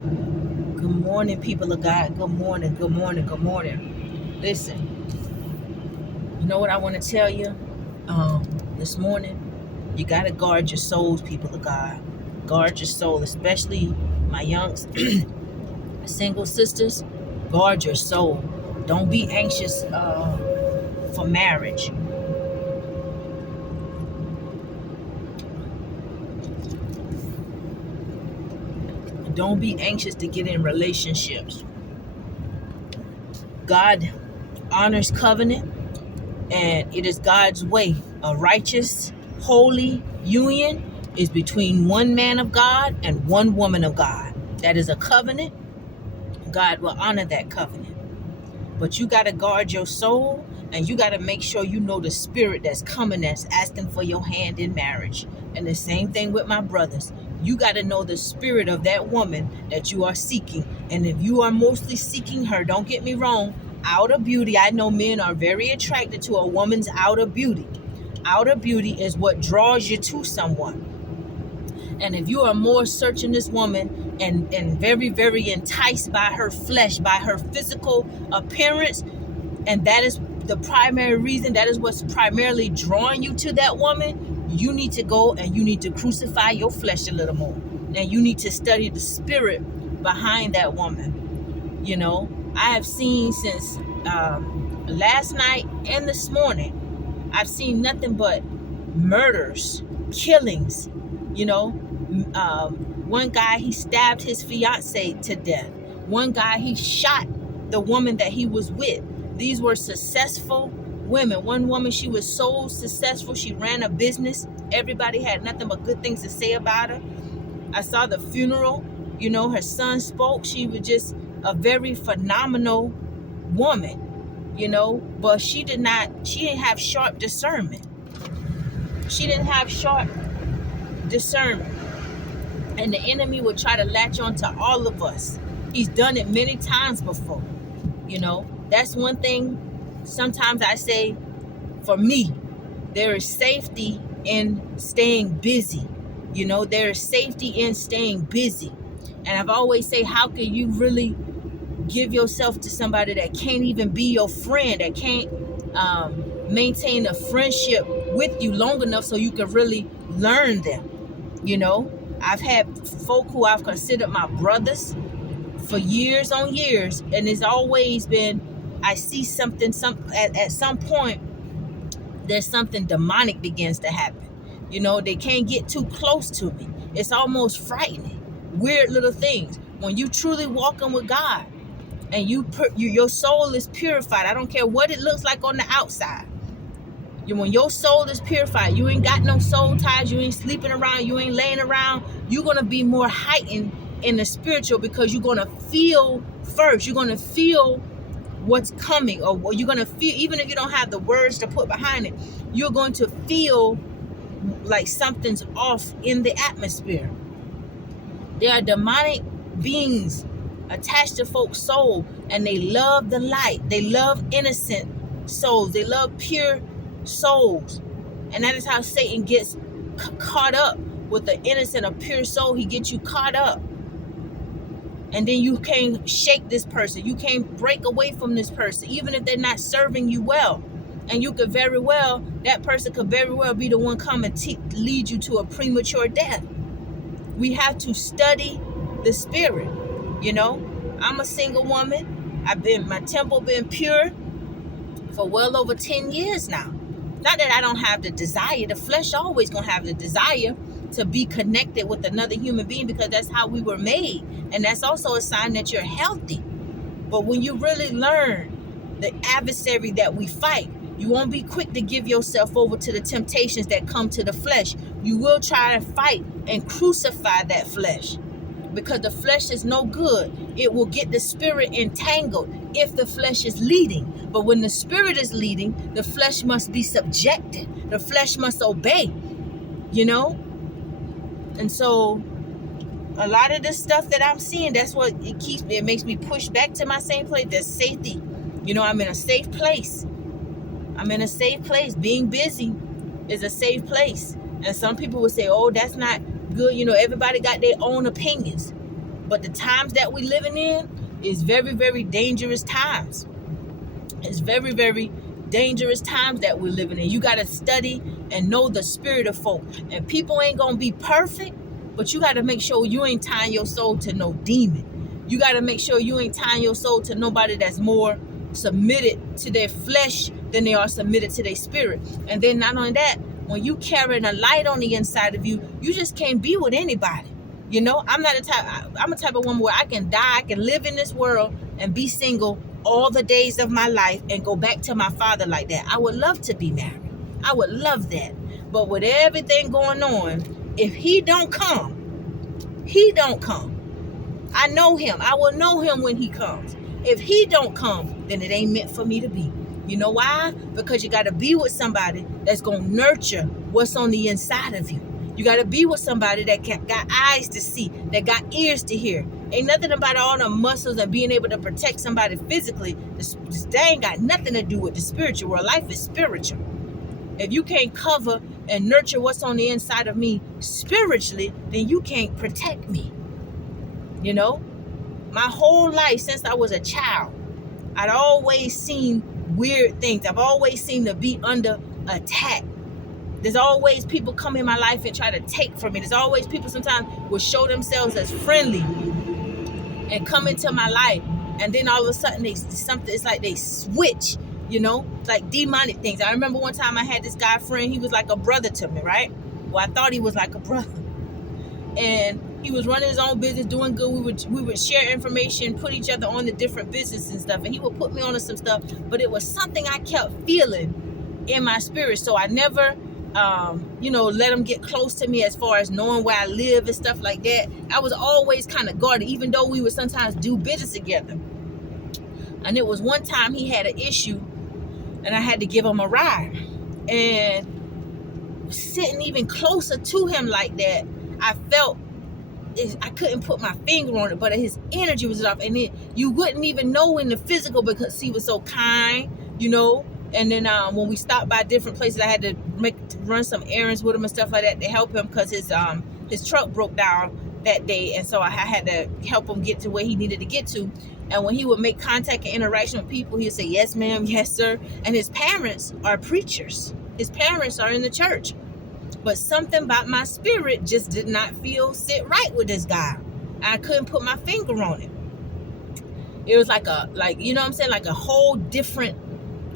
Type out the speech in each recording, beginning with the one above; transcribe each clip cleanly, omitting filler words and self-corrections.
Good morning, people of God. Good morning, good morning, good morning. Listen, you know what I want to tell you this morning? You got to guard your souls, people of God. Guard your soul, especially my young single sisters. Guard your soul. Don't be anxious for marriage. Don't be anxious to get in relationships. God honors covenant, and it is God's way. A righteous, holy union is between one man of God and one woman of God. That is a covenant. God will honor that covenant. But you got to guard your soul, and you got to make sure you know the spirit that's coming, that's asking for your hand in marriage. And the same thing with my brothers. You got to know the spirit of that woman that you are seeking. And if you are mostly seeking her, don't get me wrong, outer beauty. I know men are very attracted to a woman's outer beauty. Outer beauty is what draws you to someone. And if you are more searching this woman and very, very enticed by her flesh, by her physical appearance, and that is the primary reason, that is what's primarily drawing you to that woman, you need to go and you need to crucify your flesh a little more. And you need to study the spirit behind that woman. You know, I have seen since last night and this morning, I've seen nothing but murders, killings. You know, one guy, he stabbed his fiance to death. One guy, he shot the woman that he was with. These were successful women. One woman, she was so successful. She ran a business. Everybody had nothing but good things to say about her. I saw the funeral. You know, her son spoke. She was just a very phenomenal woman, you know, but she didn't have sharp discernment. She didn't have sharp discernment. And the enemy would try to latch on to all of us. He's done it many times before. You know, that's one thing. Sometimes I say, for me, there is safety in staying busy. You know, there is safety in staying busy. And I've always say, how can you really give yourself to somebody that can't even be your friend, that can't maintain a friendship with you long enough so you can really learn them? You know, I've had folk who I've considered my brothers for years on years, and it's always been, I see something, at some point, there's something demonic begins to happen. You know, they can't get too close to me. It's almost frightening. Weird little things. When you truly walking with God and your soul is purified, I don't care what it looks like on the outside. When your soul is purified, you ain't got no soul ties, you ain't sleeping around, you ain't laying around, you're going to be more heightened in the spiritual, because you're going to feel first. You're going to feel what's coming, or you're going to feel, even if you don't have the words to put behind it, you're going to feel like something's off in the atmosphere. There are demonic beings attached to folks' soul, and they love the light. They love innocent souls. They love pure souls. And that is how Satan gets caught up with the innocent, a pure soul. He gets you caught up. And then you can't shake this person. You can't break away from this person, even if they're not serving you well. And you could very well, that person could very well be the one come and lead you to a premature death. We have to study the spirit. You know, I'm a single woman. My temple been pure for well over 10 years now. Not that I don't have the desire. The flesh always gonna have the desire to be connected with another human being, because that's how we were made. And that's also a sign that you're healthy. But when you really learn the adversary that we fight, you won't be quick to give yourself over to the temptations that come to the flesh. You will try to fight and crucify that flesh, because the flesh is no good. It will get the spirit entangled if the flesh is leading. But when the spirit is leading, the flesh must be subjected. The flesh must obey, you know? And so a lot of the stuff that I'm seeing, that's what it makes me push back to my same place. There's safety. You know, I'm in a safe place. I'm in a safe place. Being busy is a safe place. And some people would say, oh, that's not good. You know, everybody got their own opinions. But the times that we living in is very, very dangerous times. It's very, very dangerous times that we're living in. You got to study and know the spirit of folk. And people ain't going to be perfect, but you got to make sure you ain't tying your soul to no demon. You got to make sure you ain't tying your soul to nobody that's more submitted to their flesh than they are submitted to their spirit. And then not only that, when you carrying a light on the inside of you, you just can't be with anybody. You know, I'm a type of woman where I can die, I can live in this world and be single all the days of my life and go back to my father like that. I would love to be married. I would love that. But with everything going on, if he don't come, he don't come. I know him. I will know him when he comes. If he don't come, then it ain't meant for me to be. You know why? Because you got to be with somebody that's going to nurture what's on the inside of you. You got to be with somebody that got eyes to see, that got ears to hear. Ain't nothing about all the muscles and being able to protect somebody physically. That ain't got nothing to do with the spiritual world. Life is spiritual. If you can't cover and nurture what's on the inside of me spiritually, then you can't protect me. You know, my whole life since I was a child, I'd always seen weird things. I've always seemed to be under attack. There's always people come in my life and try to take from me. There's always people sometimes will show themselves as friendly and come into my life. And then all of a sudden it's like they switch, you know, like demonic things. I remember one time I had this guy friend, he was like a brother to me, right? Well, I thought he was like a brother. And he was running his own business, doing good. We would share information, put each other on the different businesses and stuff. And he would put me on to some stuff, but it was something I kept feeling in my spirit. So I never, let him get close to me as far as knowing where I live and stuff like that. I was always kind of guarded, even though we would sometimes do business together. And it was one time he had an issue and I had to give him a ride. And sitting even closer to him like that, I felt I couldn't put my finger on it, but his energy was off, and you wouldn't even know in the physical because he was so kind, you know. And then when we stopped by different places, I had to run some errands with him and stuff like that to help him because his truck broke down that day, and so I had to help him get to where he needed to get to. And when he would make contact and interaction with people, he'd say, "Yes, ma'am, yes, sir." And his parents are preachers. His parents are in the church. But something about my spirit just did not sit right with this guy. I couldn't put my finger on it. It was like you know what I'm saying? Like a whole different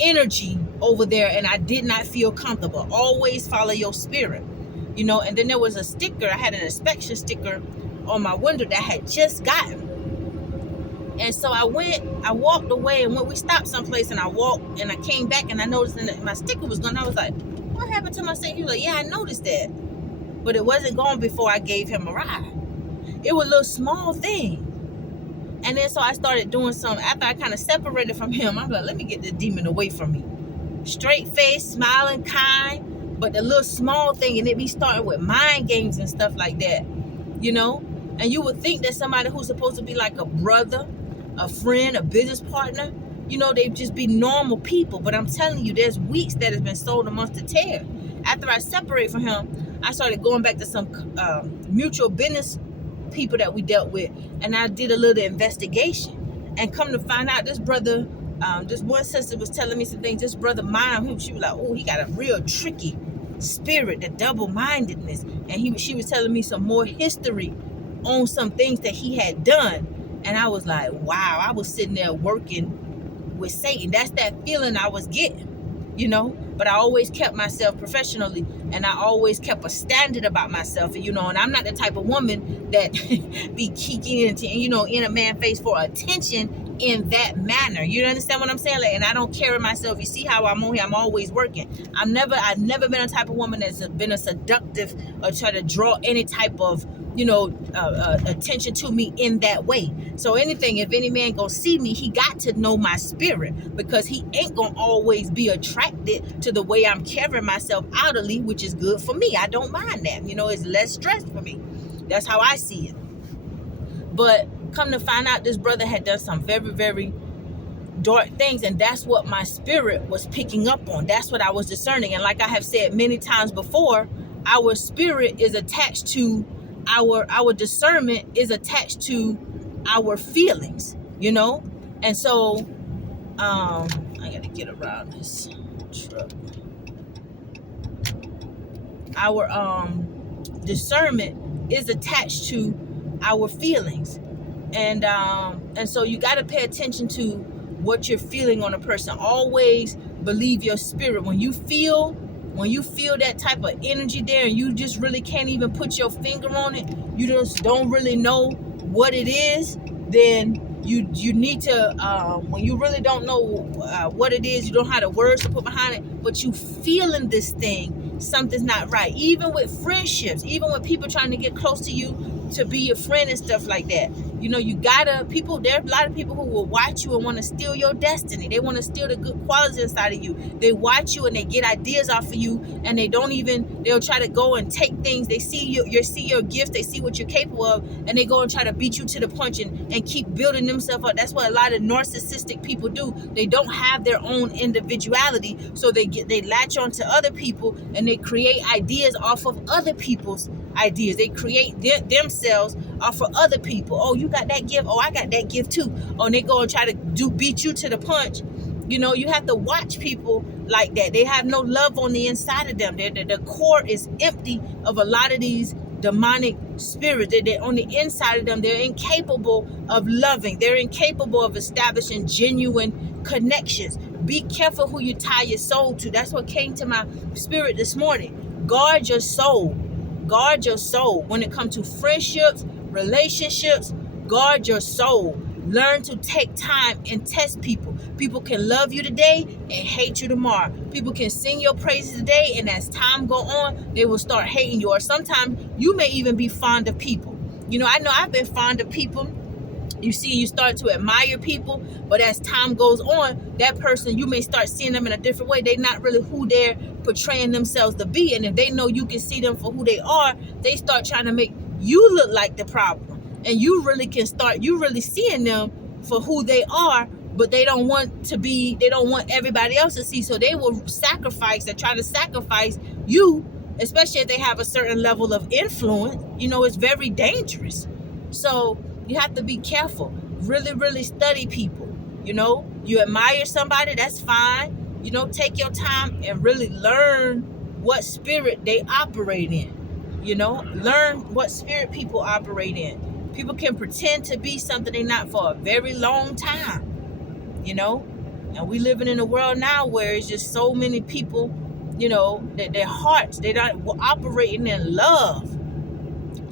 energy over there. And I did not feel comfortable. Always follow your spirit, you know. And then there was a sticker. I had an inspection sticker on my window that I had just gotten. And so I walked away, and when we stopped someplace and I walked and I came back and I noticed that my sticker was gone. I was like, "What happened to my sticker?" He was like, "Yeah, I noticed that." But it wasn't gone before I gave him a ride. It was a little small thing. And then so I started doing some, after I kind of separated from him, I'm like, let me get this demon away from me. Straight face, smiling, kind, but the little small thing, and it be starting with mind games and stuff like that, you know? And you would think that somebody who's supposed to be like a brother, a friend, a business partner, you know, they'd just be normal people. But I'm telling you, there's weeks that has been sold amongst the tear. After I separated from him, I started going back to some mutual business people that we dealt with, and I did a little investigation. And come to find out, this brother, this one sister was telling me some things. This brother, she was like, "Oh, he got a real tricky spirit, the double-mindedness." And she was telling me some more history on some things that he had done. And I was like, wow, I was sitting there working with Satan. That's that feeling I was getting, you know. But I always kept myself professionally, and I always kept a standard about myself, you know. And I'm not the type of woman that be kicking into, you know, in a man's face for attention in that manner. You understand what I'm saying? Like, and I don't carry myself. You see how I'm on here? I'm always working. I've never been a type of woman that's been a seductive or try to draw any type of, you know, attention to me in that way. So anything, if any man gonna see me, he got to know my spirit, because he ain't gonna always be attracted to the way I'm carrying myself outwardly, which is good for me. I don't mind that. You know, it's less stress for me. That's how I see it. But come to find out, this brother had done some very, very dark things, and that's what my spirit was picking up on. That's what I was discerning. And like I have said many times before, our spirit is attached to our discernment is attached to our feelings, and so I gotta get around this truck. Our discernment is attached to our feelings, and so you got to pay attention to what you're feeling on a person. Always believe your spirit. When you feel that type of energy there, and you just really can't even put your finger on it, you just don't really know what it is, then you need to, when you really don't know what it is, you don't have the words to put behind it, but you feeling this thing, something's not right. Even with friendships, even with people trying to get close to you to be your friend and stuff like that, you gotta, there are a lot of people who will watch you and want to steal your destiny. They want to steal the good qualities inside of you. They watch you and they get ideas off of you, and they'll try to go and take things. They see your gifts, they see what you're capable of, and they go and try to beat you to the punch and keep building themselves up. That's what a lot of narcissistic people do. They don't have their own individuality, so they latch on to other people, and they create ideas off of other people's ideas. They create themselves off of other people. Oh, you got that gift. Oh, I got that gift too. Oh, and they go and try to beat you to the punch. You have to watch people like that. They have no love on the inside of them. The core is empty of a lot of these demonic spirits. They're on the inside of them. They're incapable of loving. They're incapable of establishing genuine connections. Be careful who you tie your soul to. That's what came to my spirit this morning. Guard your soul. Guard your soul. When it comes to friendships, relationships, guard your soul. Learn to take time and test people. People can love you today and hate you tomorrow. People can sing your praises today, and as time go on, they will start hating you. Or sometimes you may even be fond of people. I know I've been fond of people. You start to admire people, but as time goes on, that person, you may start seeing them in a different way. They're not really who they're portraying themselves to be. And if they know you can see them for who they are, they start trying to make you look like the problem. And you really seeing them for who they are, but they don't want everybody else to see. So they will try to sacrifice you, especially if they have a certain level of influence. It's very dangerous. So you have to be careful. Really, really study people. You admire somebody, that's fine. Take your time and really learn what spirit they operate in. Learn what spirit people operate in. People can pretend to be something they're not for a very long time. And we living in a world now where it's just so many people, that their hearts, they're not operating in love.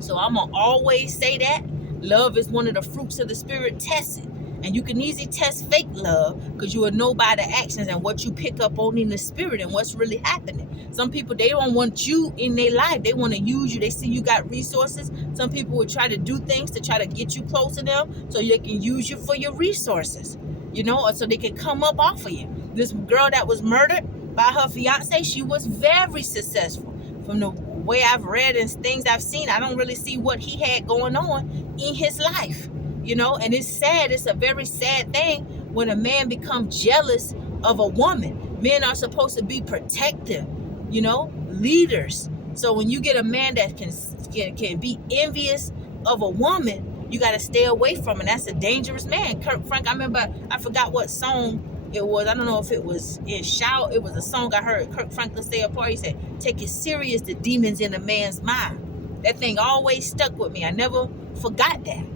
So I'm going to always say that. Love is one of the fruits of the spirit. Test it. And you can easily test fake love because you will know by the actions and what you pick up on in the spirit and what's really happening. Some people, they don't want you in their life. They want to use you. They see you got resources. Some people will try to do things to try to get you close to them so they can use you for your resources, or so they can come up off of you. This girl that was murdered by her fiance, she was very successful. From the way I've read and things I've seen, I don't really see what he had going on in his life. And it's sad. It's a very sad thing when a man becomes jealous of a woman. Men are supposed to be protective, leaders. So when you get a man that can be envious of a woman, you got to stay away from it. That's a dangerous man. Kirk Frank, I forgot what song it was. I don't know if it was in Shout. It was a song I heard Kirk Franklin say apart. He said, take it serious, the demons in a man's mind. That thing always stuck with me. I never forgot that.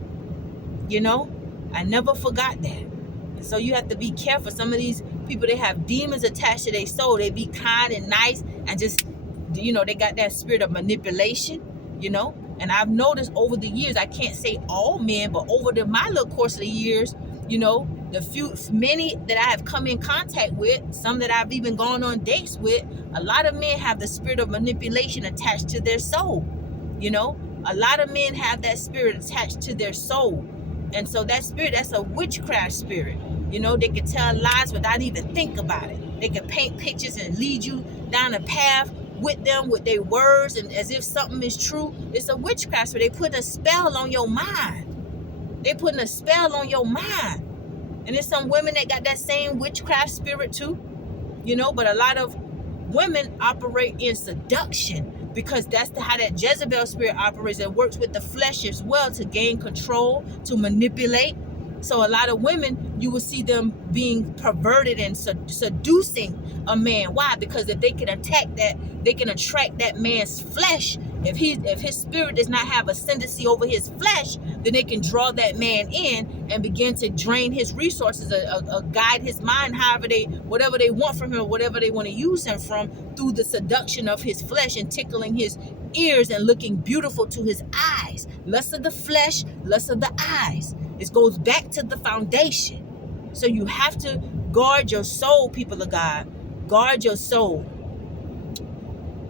I never forgot that. And so you have to be careful. Some of these people, they have demons attached to their soul. They be kind and nice and just, they got that spirit of manipulation, And I've noticed over the years, I can't say all men, but over my little course of the years, many that I have come in contact with, some that I've even gone on dates with, a lot of men have the spirit of manipulation attached to their soul. A lot of men have that spirit attached to their soul. And so that spirit, that's a witchcraft spirit. They can tell lies without even think about it. They can paint pictures and lead you down a path with them, with their words, and as if something is true. It's a witchcraft spirit. They put a spell on your mind. They putting a spell on your mind. And there's some women that got that same witchcraft spirit too. But a lot of women operate in seduction. because that's how that Jezebel spirit operates. It works with the flesh as well to gain control, to manipulate. So a lot of women, you will see them being perverted and seducing a man. Why? Because if they can attract that man's flesh. If his spirit does not have ascendancy over his flesh, then they can draw that man in and begin to drain his resources, guide his mind whatever they want from him, whatever they want to use him from, through the seduction of his flesh and tickling his ears and looking beautiful to his eyes. Lust of the flesh, lust of the eyes. It goes back to the foundation. So you have to guard your soul, people of God. Guard your soul.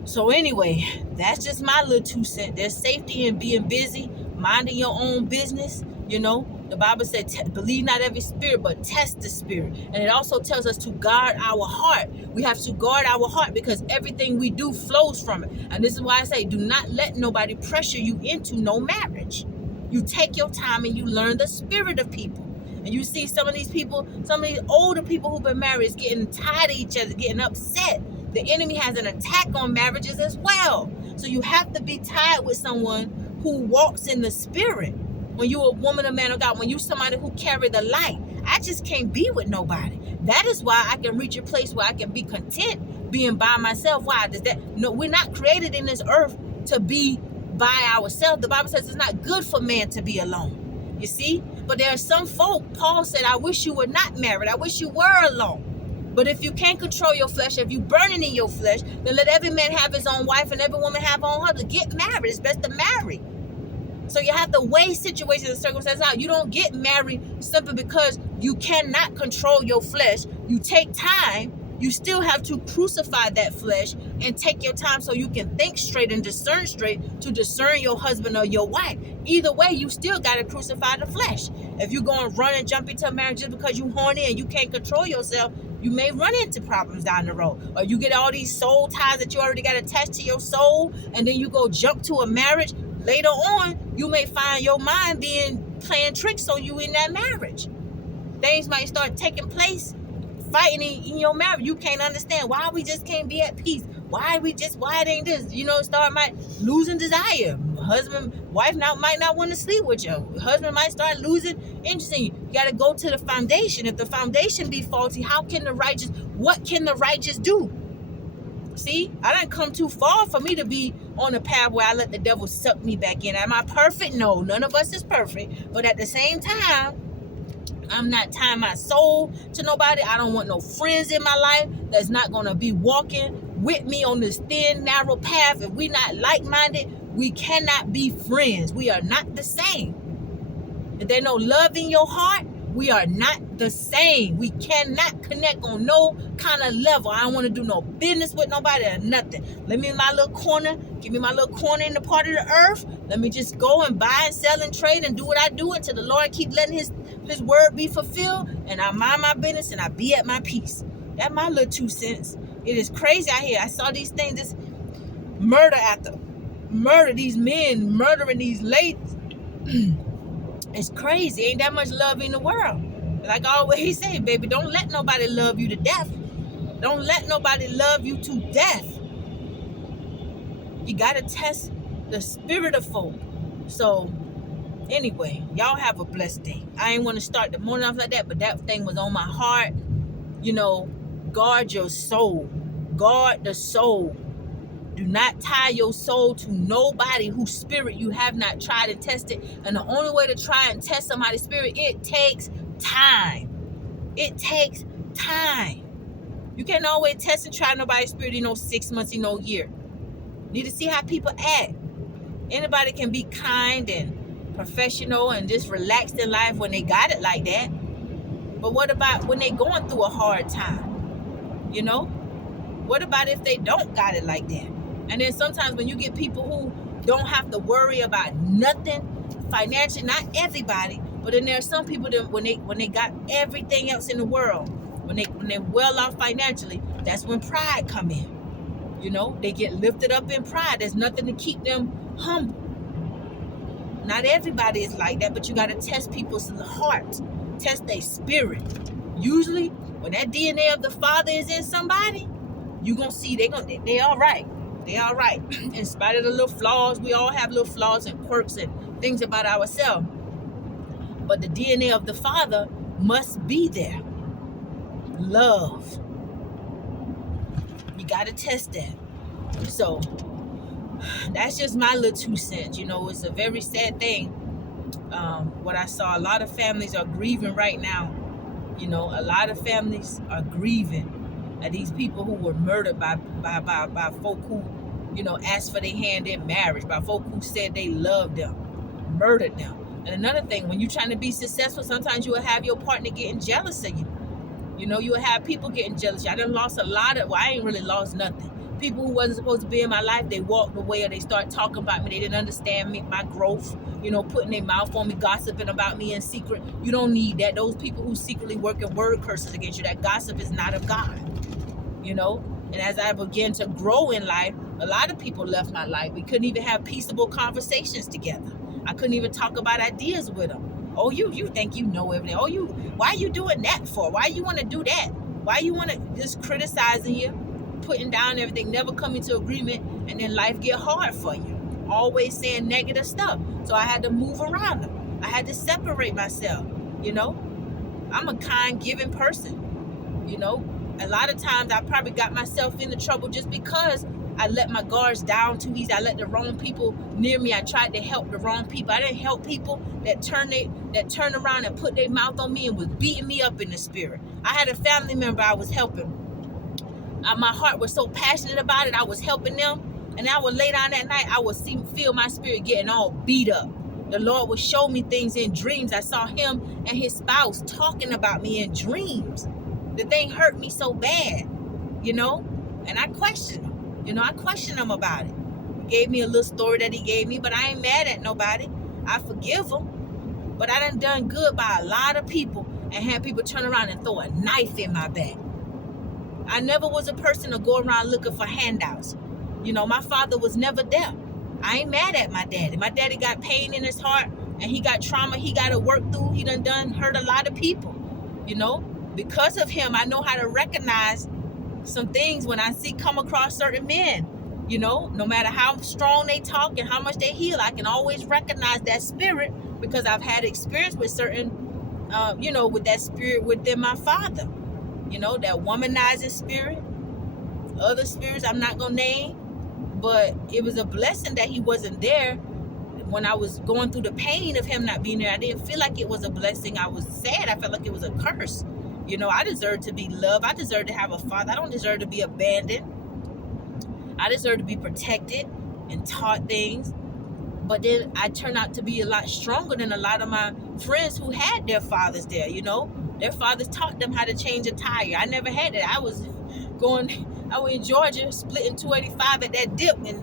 So anyway, that's just my little 2 cents. There's safety in being busy, minding your own business. You know, the Bible said, believe not every spirit, but test the spirit. And it also tells us to guard our heart. We have to guard our heart because everything we do flows from it. And this is why I say, do not let nobody pressure you into no marriage. You take your time and you learn the spirit of people. And you see some of these people, some of these older people who've been married is getting tired of each other, getting upset. The enemy has an attack on marriages as well. So you have to be tied with someone who walks in the spirit. When you're a woman, a man of God, when you're somebody who carry the light, I just can't be with nobody. That is why I can reach a place where I can be content being by myself. Why? No, we're not created in this earth to be by ourselves. The Bible says it's not good for man to be alone. You see? But there are some folk, Paul said, I wish you were not married. I wish you were alone. But if you can't control your flesh, if you're burning in your flesh, then let every man have his own wife and every woman have her own husband. Get married. It's best to marry. So you have to weigh situations and circumstances out. You don't get married simply because you cannot control your flesh. You take time. You still have to crucify that flesh and take your time so you can think straight and discern straight to discern your husband or your wife. Either way, you still got to crucify the flesh. If you're going to run and jump into a marriage just because you're horny and you can't control yourself, you may run into problems down the road. Or you get all these soul ties that you already got attached to your soul, and then you go jump to a marriage. Later on, you may find your mind playing tricks on you in that marriage. Things might start taking place, fighting in your marriage. You can't understand why we just can't be at peace. Why it ain't this? You know, start losing desire. Wife might not want to sleep with you. Husband might start losing interest in you. You got to go to the foundation. If the foundation be faulty, what can the righteous do? See, I didn't come too far for me to be on a path where I let the devil suck me back in. Am I perfect? No, none of us is perfect. But at the same time, I'm not tying my soul to nobody. I don't want no friends in my life that's not going to be walking with me on this thin, narrow path. If we're not like-minded, we cannot be friends. We are not the same. If there's no love in your heart, we are not the same. We cannot connect on no kind of level. I don't want to do no business with nobody or nothing. Let me in my little corner. Give me my little corner in the part of the earth. Let me just go and buy and sell and trade and do what I do until the Lord keep letting his word be fulfilled. And I mind my business and I be at my peace. That's my little 2 cents. It is crazy out here. I saw these things, this murder after murder, these men murdering these ladies. It's crazy. Ain't that much love in the world. Like I always say, baby, don't let nobody love you to death. Don't let nobody love you to death. You got to test the spirit of folk. So, anyway, y'all have a blessed day. I ain't want to start the morning off like that, but that thing was on my heart. You know, guard your soul. Guard the soul. Do not tie your soul to nobody whose spirit you have not tried and tested. And the only way to try and test somebody's spirit, it takes time. It takes time. You can't always test and try nobody's spirit in 6 months, in a year. Need to see how people act. Anybody can be kind and professional and just relaxed in life when they got it like that. But what about when they going through a hard time? You know? What about if they don't got it like that? And then sometimes when you get people who don't have to worry about nothing financially, not everybody, but then there are some people that when they got everything else in the world, when they're well off financially, that's when pride come in. You know, they get lifted up in pride. There's nothing to keep them humble. Not everybody is like that, but you got to test people's hearts, test their spirit. Usually, when that DNA of the Father is in somebody, you gonna see they all right. They all right. In spite of the little flaws, we all have little flaws and quirks and things about ourselves. But the DNA of the Father must be there. Love. You got to test that. So that's just my little 2 cents. It's a very sad thing. What I saw, a lot of families are grieving right now. A lot of families are grieving at these people who were murdered by folk who, asked for their hand in marriage, by folk who said they loved them, murdered them. And another thing, when you're trying to be successful, sometimes you will have your partner getting jealous of you. You will have people getting jealous. I done lost a lot of, I ain't really lost nothing. People who wasn't supposed to be in my life, they walked away or they start talking about me. They didn't understand me, my growth, putting their mouth on me, gossiping about me in secret. You don't need that. Those people who secretly working word curses against you, that gossip is not of God, And as I began to grow in life, a lot of people left my life. We couldn't even have peaceable conversations together. I couldn't even talk about ideas with them. Oh, you think you know everything. Oh, why you doing that for? Why you want to do that? Why you want to just criticizing you, putting down everything, never coming to agreement, and then life get hard for you. Always saying negative stuff. So I had to move around them. I had to separate myself, I'm a kind, giving person, A lot of times I probably got myself into trouble just because I let my guards down too easy. I let the wrong people near me. I tried to help the wrong people. I didn't help people that turned around and put their mouth on me and was beating me up in the spirit. I had a family member I was helping. My heart was so passionate about it. I was helping them. And I would lay down that night, I would feel my spirit getting all beat up. The Lord would show me things in dreams. I saw him and his spouse talking about me in dreams. The thing hurt me so bad, and I questioned him. I questioned him about it. He gave me a little story that he gave me, but I ain't mad at nobody. I forgive him. But I done good by a lot of people and had people turn around and throw a knife in my back. I never was a person to go around looking for handouts. My father was never there. I ain't mad at my daddy. My daddy got pain in his heart and he got trauma he got to work through. He done hurt a lot of people, Because of him, I know how to recognize some things when I come across certain men. No matter how strong they talk and how much they heal, I can always recognize that spirit because I've had experience with certain, with that spirit within my father. That womanizing spirit, other spirits I'm not going to name. But it was a blessing that he wasn't there when I was going through the pain of him not being there. I didn't feel like it was a blessing. I was sad. I felt like it was a curse. I deserve to be loved. I deserve to have a father. I don't deserve to be abandoned. I deserve to be protected and taught things. But then I turned out to be a lot stronger than a lot of my friends who had their fathers there, Their fathers taught them how to change a tire. I never had that. I was in Georgia, splitting 285 at that dip and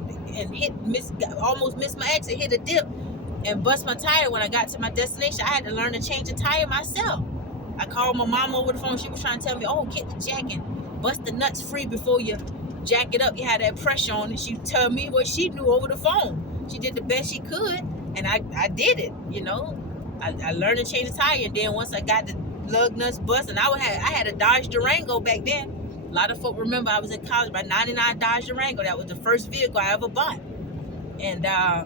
almost missed my exit, hit a dip and bust my tire. When I got to my destination, I had to learn to change a tire myself. I called my mom over the phone. She was trying to tell me, oh, get the jack and bust the nuts free before you jack it up. You had that pressure on it. She told me what she knew over the phone. She did the best she could, and I did it, I learned to change the tire, and then once I got the lug nuts bust, and I had a Dodge Durango back then. A lot of folk remember I was in college, my 99 Dodge Durango. That was the first vehicle I ever bought. And I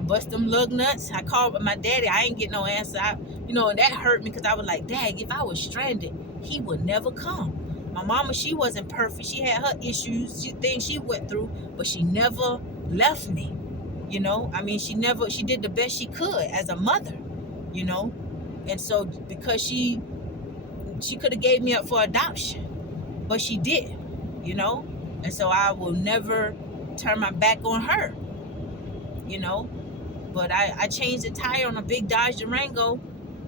bust them lug nuts. I called my daddy. I ain't get no answer. And that hurt me because I was like, Dad, if I was stranded, he would never come. My mama, she wasn't perfect. She had her issues, things she went through, but she never left me. She did the best she could as a mother, And so because she could have gave me up for adoption, but she did, And so I will never turn my back on her, But I changed the tire on a big Dodge Durango,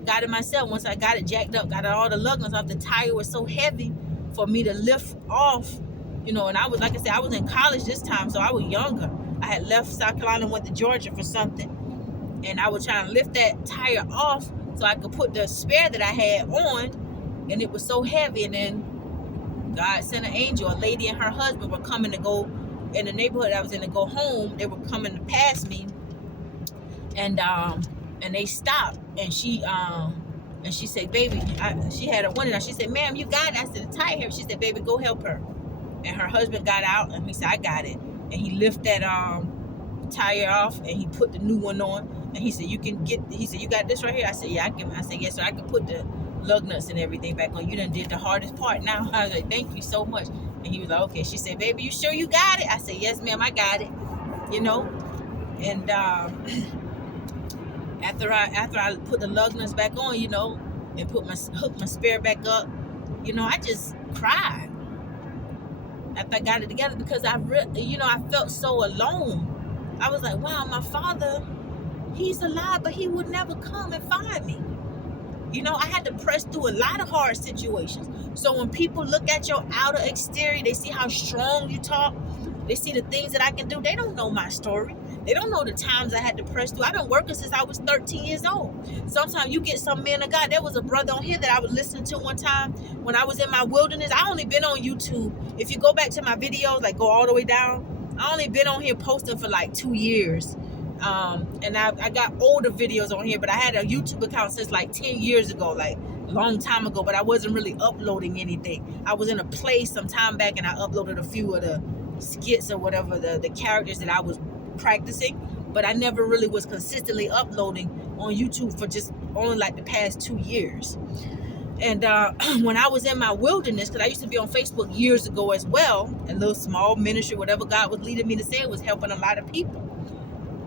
got it myself. Once I got it jacked up, got all the lug nuts off, the tire was so heavy for me to lift off, And I was, like I said, I was in college this time, so I was younger. I had left South Carolina and went to Georgia for something, and I was trying to lift that tire off so I could put the spare that I had on, and it was so heavy. And then God sent an angel. A lady and her husband were coming to go in the neighborhood I was in to go home. They were coming to pass me, and they stopped, and she said, baby, she had her window down. She said, ma'am, you got it. I said, the tire here. She said, baby, go help her. And her husband got out, and he said, I got it. and he lift that tire off, and he put the new one on, and he said, he said, you got this right here? I said, yeah, I can. I said, yes, sir, I can put the lug nuts and everything back on. You done did the hardest part now. I was like, thank you so much. And he was like, okay. She said, baby, you sure you got it? I said, yes, ma'am, I got it. You know, and after I put the lug nuts back on, you know, and hook my spare back up, you know, I just cried after I got it together, because I felt so alone. I was like, wow, my father, he's alive, but he would never come and find me. You know, I had to press through a lot of hard situations. So when people look at your outer exterior, they see how strong you talk, they see the things that I can do. They don't know my story. They don't know the times I had to press through. I've been working since I was 13 years old. Sometimes you get some men of God. There was a brother on here that I was listening to one time when I was in my wilderness. I only been on YouTube. If you go back to my videos, like go all the way down, I only been on here posting for like 2 years. And I got older videos on here, but I had a YouTube account since like 10 years ago, like a long time ago, but I wasn't really uploading anything. I was in a place some time back, and I uploaded a few of the skits or whatever, the characters that I was practicing, but I never really was consistently uploading on YouTube for just only like the past 2 years. And when I was in my wilderness, because I used to be on Facebook years ago as well, a little small ministry, whatever God was leading me to say, was helping a lot of people.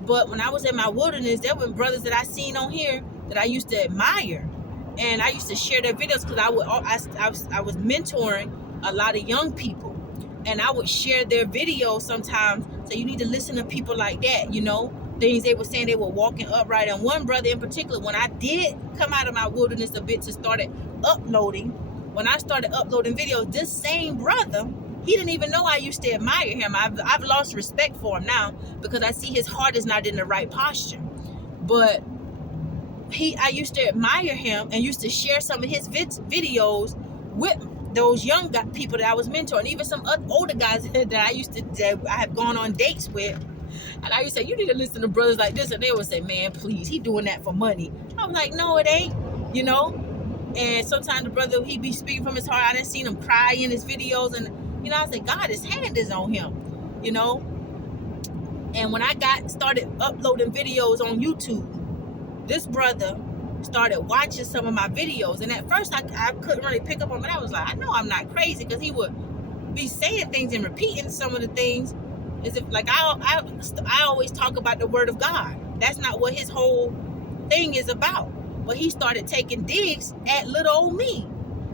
But when I was in my wilderness, there were brothers that I seen on here that I used to admire, and I used to share their videos, because I was mentoring a lot of young people, and I would share their videos sometimes. So you need to listen to people like that, you know, things they were saying. They were walking upright. And one brother in particular, when I did come out of my wilderness a bit to started uploading, when I started uploading videos, this same brother, he didn't even know I used to admire him. I've lost respect for him now, because I see his heart is not in the right posture. But I used to admire him and used to share some of his videos with those young people that I was mentoring, even some older guys that I have gone on dates with. And I used to say, you need to listen to brothers like this. And they would say, man, please, he doing that for money. I was like, no, it ain't, you know. And sometimes the brother, he be speaking from his heart. I didn't see him cry in his videos. And, you know, I said, God, his hand is on him, you know. And when I started uploading videos on YouTube, this brother started watching some of my videos. And at first I couldn't really pick up on it. I was like, I know I'm not crazy, because he would be saying things and repeating some of the things as if, like, I always talk about the word of God. That's not what his whole thing is about. But he started taking digs at little old me.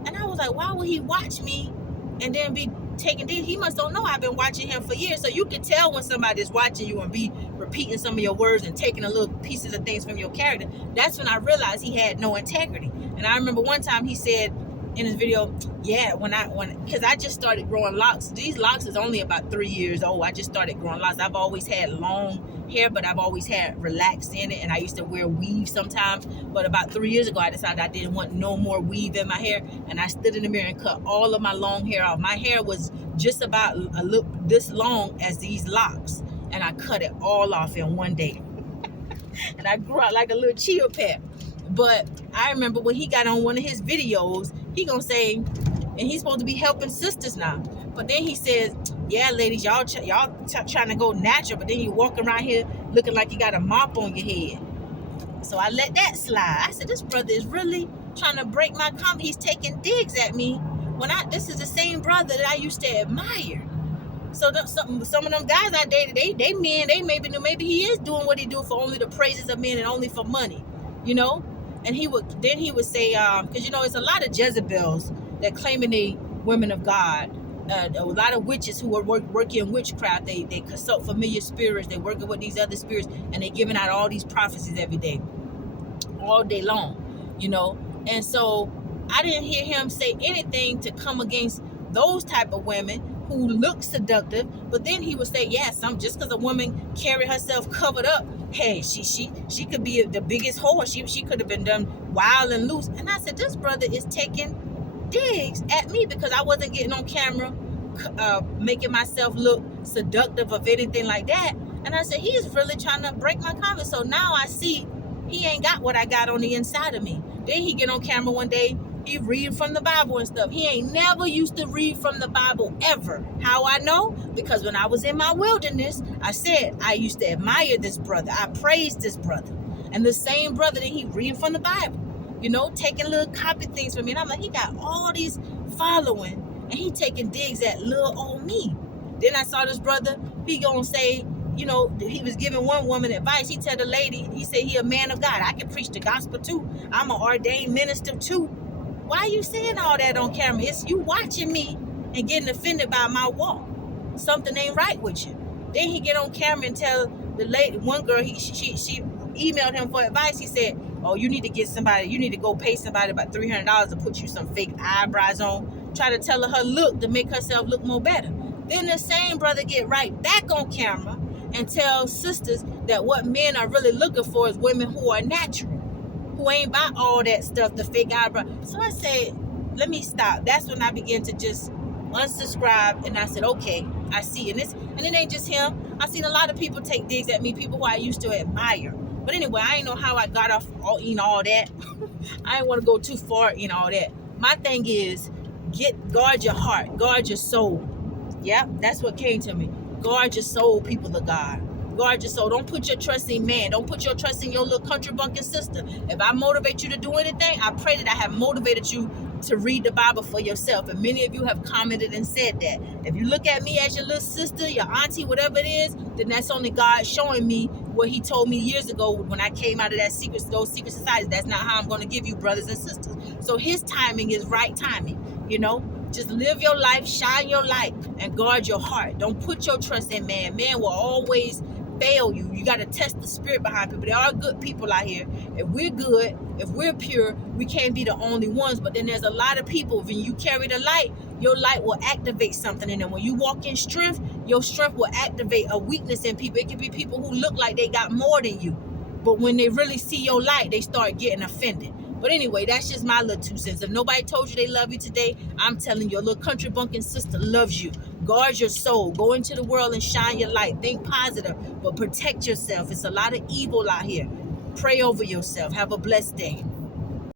And I was like, why would he watch me and then be taking digs? He must don't know I've been watching him for years. So you can tell when somebody's watching you and be repeating some of your words and taking a little pieces of things from your character. That's when I realized he had no integrity. And I remember one time he said in his video, yeah, because I just started growing locks. These locks is only about 3 years old. I just started growing locks. I've always had long hair, but I've always had relaxed in it, and I used to wear weave sometimes. But about 3 years ago, I decided I didn't want no more weave in my hair, and I stood in the mirror and cut all of my long hair off. My hair was just about a look this long as these locks, and I cut it all off in one day. And I grew out like a little chia pet. But I remember when he got on one of his videos, he gonna say, and he's supposed to be helping sisters now, but then he says, yeah, ladies, y'all trying to go natural, but then you walk around here looking like you got a mop on your head. So I let that slide. I said, this brother is really trying to break my confidence. He's taking digs at me when this is the same brother that I used to admire. So some of them guys I dated, they men, they maybe he is doing what he do for only the praises of men and only for money, you know. And he would say, because you know, it's a lot of Jezebels that claiming they women of God, a lot of witches who are working in witchcraft. They consult familiar spirits. They working with these other spirits, and they giving out all these prophecies every day, all day long, you know. And so I didn't hear him say anything to come against those type of women who look seductive. But then he would say, yeah, just because a woman carry herself covered up, hey, she could be the biggest whore. She could have been done wild and loose. And I said, this brother is taking digs at me because I wasn't getting on camera making myself look seductive of anything like that. And I said, he's really trying to break my confidence. So now I see he ain't got what I got on the inside of me. Then he get on camera one day He read from the Bible and stuff. He ain't never used to read from the Bible ever. How I know? Because when I was in my wilderness, I said I used to admire this brother. I praised this brother. And the same brother that he read from the Bible, you know, taking little copy things from me. And I'm like, he got all these following and he taking digs at little old me. Then I saw this brother, he gonna say, you know, he was giving one woman advice. He tell the lady, he said he a man of God. I can preach the gospel too. I'm an ordained minister too. Why are you saying all that on camera? It's you watching me and getting offended by my walk. Something ain't right with you. Then he get on camera and tell the lady, one girl, she emailed him for advice. He said, oh, you need to get somebody, you need to go pay somebody about $300 to put you some fake eyebrows on. Try to tell her look to make herself look more better. Then the same brother get right back on camera and tell sisters that what men are really looking for is women who are natural, who ain't about all that stuff, the fake eyebrow. So I said, let me stop. That's when I began to just unsubscribe, and I said, okay, I see. And it ain't just him. I've seen a lot of people take digs at me, people who I used to admire. But anyway, I ain't know how I got off eating all that. I ain't want to go too far in all that. My thing is, guard your heart, guard your soul. Yeah, that's what came to me. Guard your soul, people of God. Guard your soul. Don't put your trust in man. Don't put your trust in your little country bumpkin sister. If I motivate you to do anything, I pray that I have motivated you to read the Bible for yourself. And many of you have commented and said that. If you look at me as your little sister, your auntie, whatever it is, then that's only God showing me what he told me years ago when I came out of those secret societies. That's not how I'm going to give you brothers and sisters. So his timing is right timing, you know. Just live your life, shine your light, and guard your heart. Don't put your trust in man. Man will always fail you. You got to test the spirit behind people. There are good people out here. If we're good, if we're pure, we can't be the only ones. But then there's a lot of people, when you carry the light, your light will activate something in them. When you walk in strength, your strength will activate a weakness in people. It can be people who look like they got more than you, but when they really see your light, they start getting offended. But anyway, that's just my little 2 cents. If nobody told you they love you today, I'm telling you, your little country bumpkin sister loves you. Guard your soul. Go into the world and shine your light. Think positive, but protect yourself. It's a lot of evil out here. Pray over yourself. Have a blessed day.